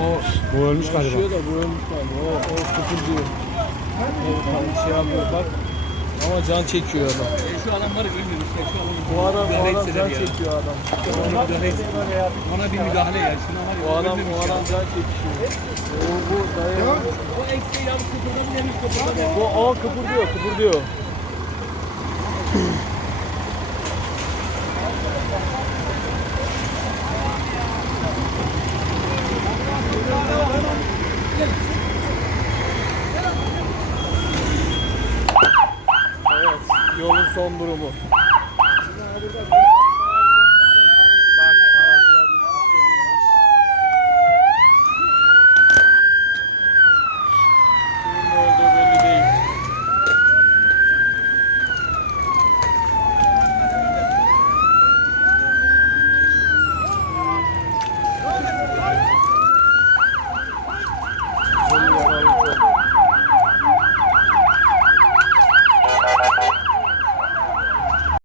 O Bu ölmüş galiba. Yaşıyor da bu ölmüş galiba. O, o kıpırdıyor. O tam şey yapıyor bak. Ama can çekiyor adam. Şu adamları ölmüyor işte. Şu Bu adam, bu adam etseler can ya. çekiyor adam. Ona. Ona bir müdahale ya. Şuna var ya. Bu adam, bu ya. adam can çekiyor. O bu dayanıyor. O eksiği yavru kıpırdamıyor. Kıpırdamıyor. Bu o kıpırdıyor, kıpırdıyor. Evet, yolun son durumu.